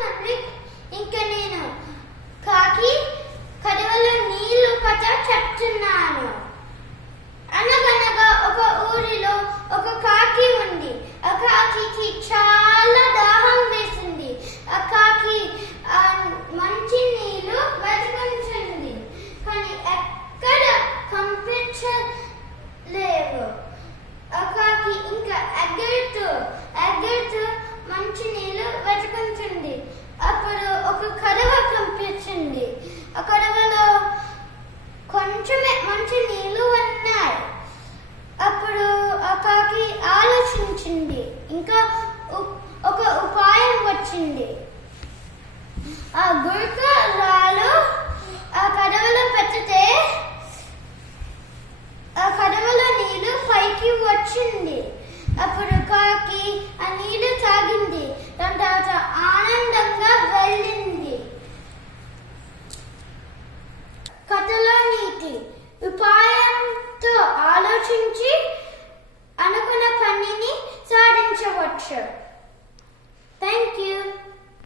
మల్లిక్ ఇంక నేను కాకి కడవలో నీళ్లు కథ చెప్తున్నాను. అనగనగా ఒక ఊరిలో ఒక కాకి ఉంది. ఆ కాకి చాలా దాహం వేసింది. ఆ కాకి మంచి నీళ్లు వెతుకుంటుంది, కానీ ఎక్కడ కనిపించలేవు. ఆ కాకి ఇంకా ఎగురుతూ మంచి నీళ్లు వెతుకుంటుంది. అప్పుడు ఒక కడవ కనిపించింది. ఆ కడవలో కొంచెమే మంచి నీళ్లు ఉన్నాయి. అప్పుడు ఆ కాకి ఆలోచించింది. ఇంకా ఒక ఉపాయం వచ్చింది. ఆ గురక రాళ్ళు ఆ కడవలో పెట్టితే ఆ కడవలో నీళ్లు పైకి వచ్చింది. అప్పుడు కాకి ఆ నీళ్లు తాగింది. దాని తర్వాత ఆనందంగా వెళ్ళింది. కథలో నీతి: ఉపాయంతో ఆలోచించి అనుకున్న పనిని సాధించవచ్చు.